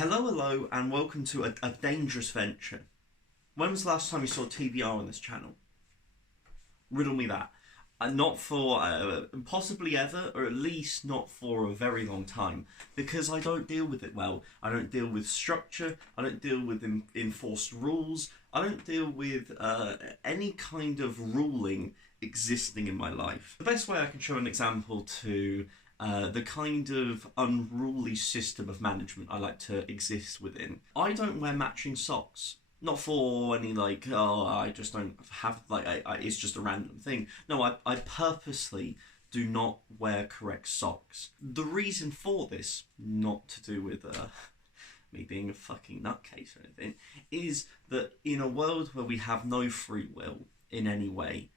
Hello, and welcome to a dangerous venture. When was the last time you saw TBR on this channel? Riddle me that. Not for possibly ever, or at least not for a very long time, because I don't deal with it well. I don't deal with structure. I don't deal with enforced rules. I don't deal with any kind of ruling existing in my life. The best way I can show an example to the kind of unruly system of management I like to exist within. I don't wear matching socks. Not for any I just don't have, it's just a random thing. No, I purposely do not wear correct socks. The reason for this, not to do with me being a fucking nutcase or anything, is that in a world where we have no free will in any way,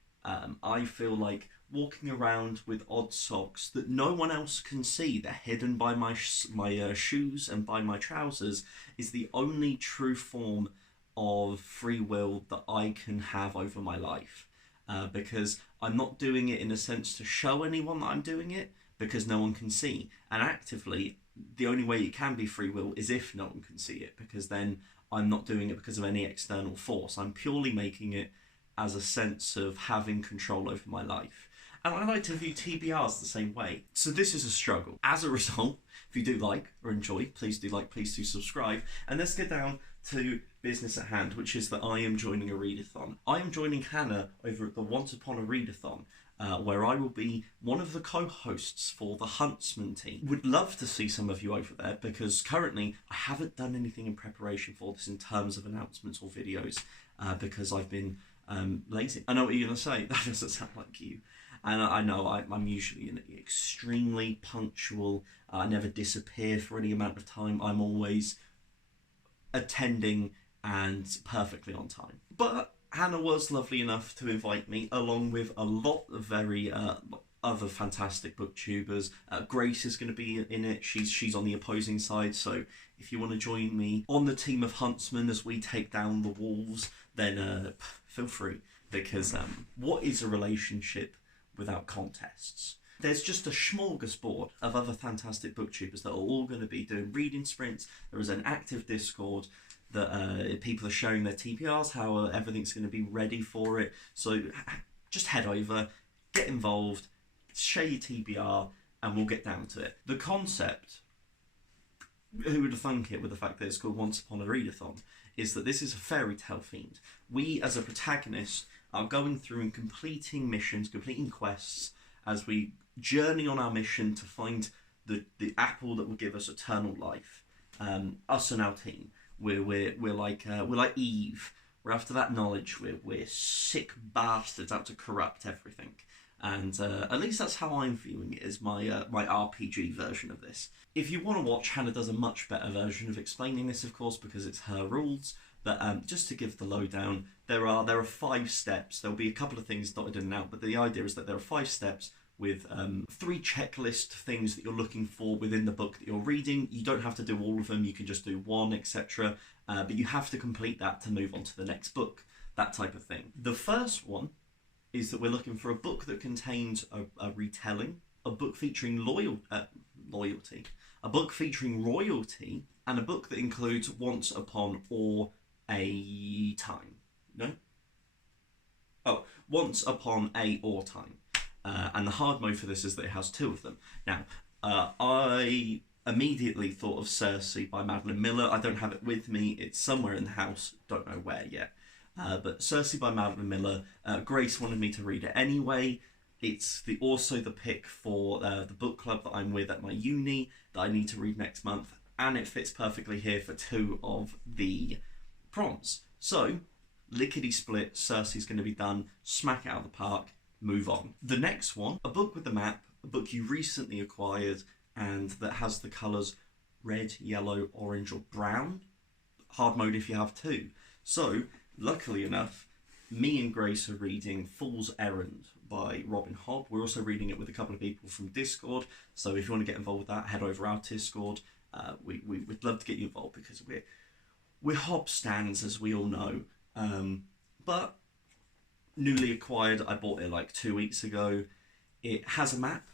I feel like walking around with odd socks that no one else can see, they're hidden by my shoes and by my trousers, is the only true form of free will that I can have over my life. Because I'm not doing it in a sense to show anyone that I'm doing it, because no one can see. And actively, the only way it can be free will is if no one can see it, because then I'm not doing it because of any external force. I'm purely making it as a sense of having control over my life. And I like to view TBRs the same way. So this is a struggle. As a result, if you do like or enjoy, please do like, please do subscribe. And let's get down to business at hand, which is that I am joining a readathon. I am joining Hannah over at the Once Upon a Readathon, where I will be one of the co-hosts for the Huntsman team. Would love to see some of you over there, because currently I haven't done anything in preparation for this in terms of announcements or videos, because I've been lazy. I know what you're going to say, that doesn't sound like you. And I know I'm usually extremely punctual. I never disappear for any amount of time. I'm always attending and perfectly on time. But Hannah was lovely enough to invite me, along with a lot of very other fantastic booktubers. Grace is going to be in it. She's on the opposing side, so if you want to join me on the team of Huntsmen as we take down the wolves, then feel free. Because what is a relationship without contests? There's just a smorgasbord of other fantastic booktubers that are all going to be doing reading sprints. There is an active Discord that people are sharing their TBRs, how everything's going to be ready for it. So just head over, get involved, share your TBR, and we'll get down to it. The concept, who would have thunk it with the fact that it's called Once Upon a Readathon, is that this is a fairy tale themed. We, as a protagonist, are going through and completing missions, completing quests, as we journey on our mission to find the apple that will give us eternal life. Us and our team, we're like Eve. We're after that knowledge. We're sick bastards out to corrupt everything. And at least that's how I'm viewing it, as my RPG version of this. If you want to watch, Hannah does a much better version of explaining this, of course, because it's her rules. But just to give the lowdown, there are 5 steps. There'll be a couple of things dotted in and out, but the idea is that there are 5 steps with 3 checklist things that you're looking for within the book that you're reading. You don't have to do all of them. You can just do 1, etc. But you have to complete that to move on to the next book, that type of thing. The first one is that we're looking for a book that contains a retelling, a book featuring loyalty, a book featuring royalty, and a book that includes once upon or a time. No? Oh, once upon a or time. And the hard mode for this is that it has 2 of them. Now, I immediately thought of Cersei by Madeline Miller. I don't have it with me. It's somewhere in the house. Don't know where yet. But Cersei by Madeline Miller, Grace wanted me to read it anyway. It's also the pick for the book club that I'm with at my uni that I need to read next month. And it fits perfectly here for 2 of the prompts. So, lickety-split, Cersei's going to be done, smack it out of the park, move on. The next one, a book with the map, a book you recently acquired, and that has the colours red, yellow, orange, or brown. Hard mode if you have 2. So, luckily enough, me and Grace are reading Fool's Errand by Robin Hobb. We're also reading it with a couple of people from Discord, so if you want to get involved with that, head over our Discord. We'd love to get you involved, because we're Hobb stands, as we all know. But newly acquired, I bought it like 2 weeks ago. It has a map.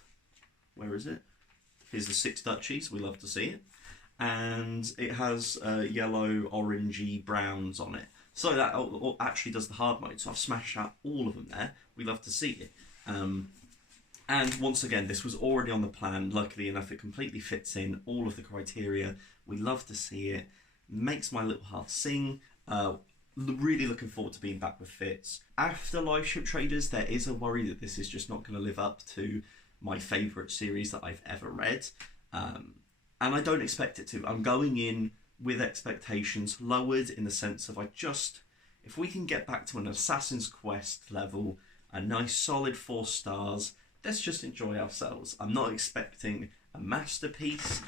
Where is it? Here's the 6 duchies. We love to see it. and it has yellow, orangey, browns on it. So that actually does the hard mode. So I've smashed out all of them there. We love to see it. And once again, this was already on the plan. Luckily enough, it completely fits in all of the criteria. We love to see it. Makes my little heart sing. Really looking forward to being back with Fitz. After Live Ship Traders, there is a worry that this is just not going to live up to my favourite series that I've ever read. And I don't expect it to. I'm going in with expectations lowered in the sense of if we can get back to an Assassin's Quest level, a nice solid 4 stars, let's just enjoy ourselves. I'm not expecting a masterpiece.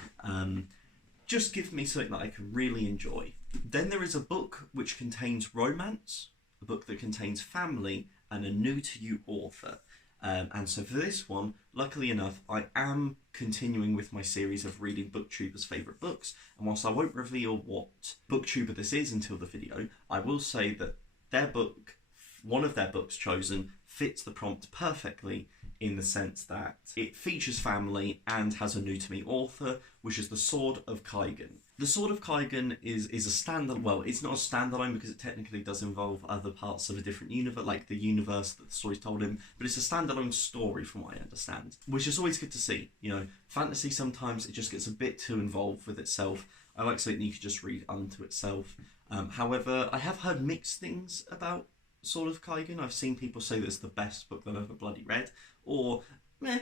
Just give me something that I can really enjoy. Then there is a book which contains romance, a book that contains family, and a new-to-you author. And so for this one, luckily enough, I am continuing with my series of reading BookTuber's favourite books. And whilst I won't reveal what BookTuber this is until the video, I will say that their book, one of their books chosen, fits the prompt perfectly in the sense that it features family and has a new-to-me author, which is The Sword of Kaigan. The Sword of Kaigan is a standalone, well, it's not a standalone because it technically does involve other parts of a different universe, like the universe that the story's told in, but it's a standalone story from what I understand, which is always good to see. You know, fantasy sometimes it just gets a bit too involved with itself. I like something you could just read unto itself. However, I have heard mixed things about Sword of Kaigan. I've seen people say that it's the best book they've ever bloody read, or meh.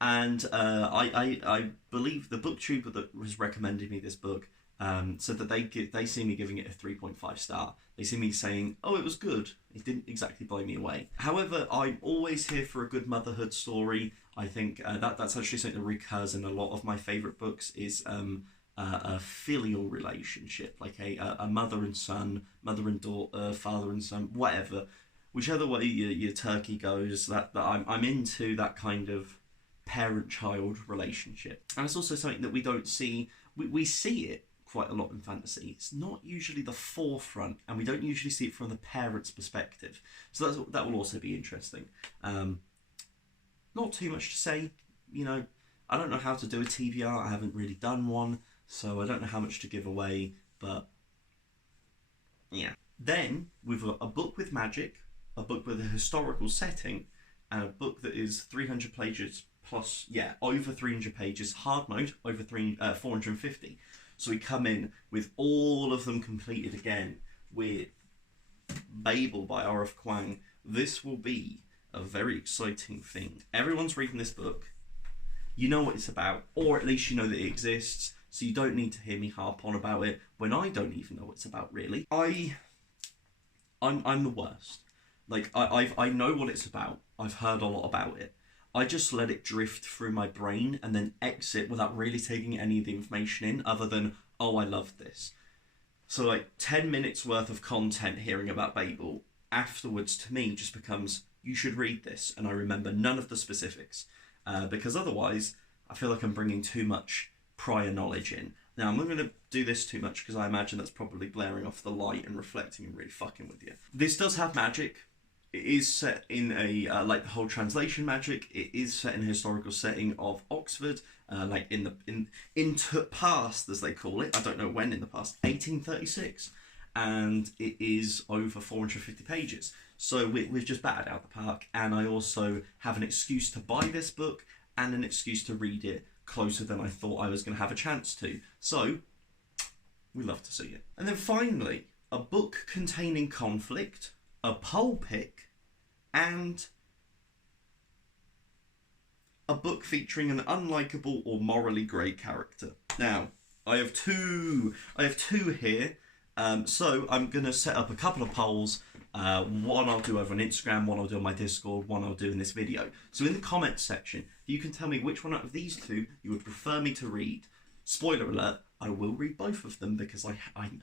And I believe the booktuber that was recommending me this book said that they see me giving it a 3.5 star. They see me saying, oh, it was good. It didn't exactly blow me away. However, I'm always here for a good motherhood story. I think that's actually something that recurs in a lot of my favourite books is a filial relationship, like a mother and son, mother and daughter, father and son, whatever. Whichever way your turkey goes, that I'm into that kind of parent-child relationship. And it's also something that we don't see. We see it quite a lot in fantasy. It's not usually the forefront, and we don't usually see it from the parent's perspective. So that will also be interesting. Not too much to say. You know, I don't know how to do a TBR. I haven't really done one, so I don't know how much to give away, but yeah. Then we've got a book with magic, a book with a historical setting, and a book that is 300 pages plus, over 300 pages, hard mode, over 450. So we come in with all of them completed again with Babel by R.F. Kuang. This will be a very exciting thing. Everyone's reading this book. You know what it's about, or at least you know that it exists, so you don't need to hear me harp on about it when I don't even know what it's about, really. I'm the worst. Like, I know what it's about. I've heard a lot about it. I just let it drift through my brain and then exit without really taking any of the information in other than, oh, I love this. So like 10 minutes worth of content hearing about Babel afterwards to me just becomes, you should read this. And I remember none of the specifics because otherwise I feel like I'm bringing too much prior knowledge in. Now, I'm not going to do this too much because I imagine that's probably blaring off the light and reflecting and really fucking with you. This does have magic. It is set in a, like the whole translation magic, it is set in a historical setting of Oxford, like into past, as they call it, I don't know when in the past, 1836. And it is over 450 pages. So we've just battered out the park, and I also have an excuse to buy this book and an excuse to read it closer than I thought I was going to have a chance to. So, we love to see it. And then finally, a book containing conflict, a poll pick, and a book featuring an unlikable or morally grey character. Now, I have two here, so I'm going to set up a couple of polls. One I'll do over on Instagram, one I'll do on my Discord, one I'll do in this video. So in the comments section, you can tell me which one out of these two you would prefer me to read. Spoiler alert, I will read both of them because I'm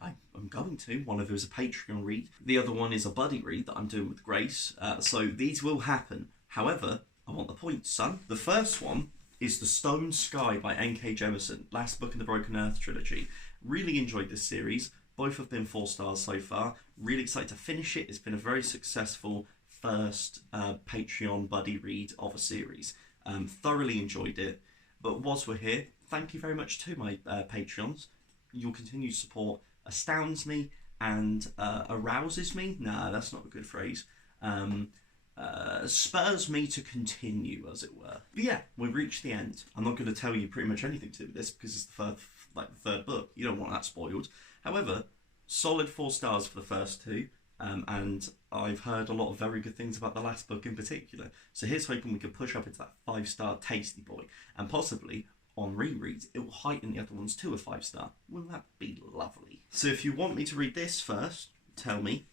going to. One of them is a Patreon read. The other one is a buddy read that I'm doing with Grace. So these will happen. However, I want the points, son. The first one is The Stone Sky by N.K. Jemisin, last book in the Broken Earth trilogy. Really enjoyed this series. Both have been 4 stars so far. Really excited to finish it. It's been a very successful first Patreon buddy read of a series. Thoroughly enjoyed it. But whilst we're here, thank you very much to my Patreons. your continued support astounds me and arouses me. Nah, that's not a good phrase. Spurs me to continue, as it were. But yeah, we've reached the end. I'm not going to tell you pretty much anything to do with this because it's the third book. You don't want that spoiled. However, solid 4 stars for the first 2. And I've heard a lot of very good things about the last book in particular. So here's hoping we can push up into that 5-star tasty boy. And possibly, on rereads, it will heighten the other ones to a 5-star. Wouldn't that be lovely? So if you want me to read this first, tell me.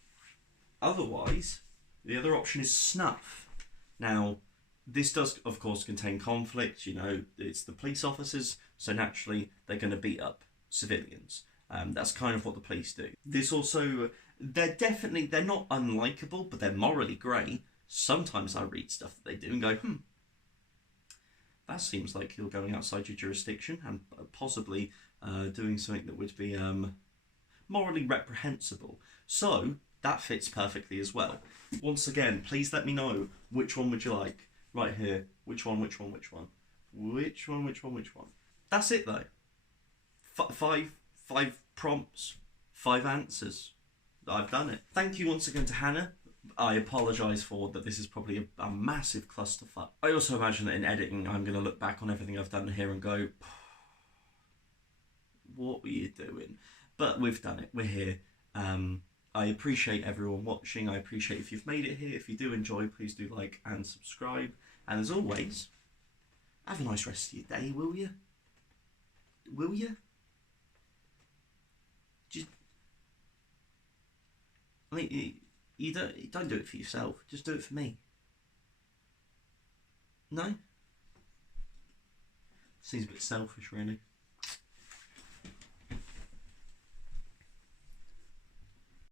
Otherwise, the other option is Snuff. Now, this does, of course, contain conflict. You know, it's the police officers, so naturally they're going to beat up civilians. That's kind of what the police do. This also, they're not unlikable, but they're morally grey. Sometimes I read stuff that they do and go, that seems like you're going outside your jurisdiction and possibly doing something that would be morally reprehensible. So that fits perfectly as well. Once again, please let me know which one would you like. Right here, which one? That's it though. 5 prompts, 5 answers. I've done it. Thank you once again to Hannah. I apologise for that. This is probably a massive clusterfuck. I also imagine that in editing, I'm going to look back on everything I've done here and go, what were you doing? But we've done it. We're here. I appreciate everyone watching. I appreciate if you've made it here. If you do enjoy, please do like and subscribe. And as always, have a nice rest of your day, will you? Will you? Just, I mean, you don't do it for yourself. Just do it for me. No? Seems a bit selfish, really.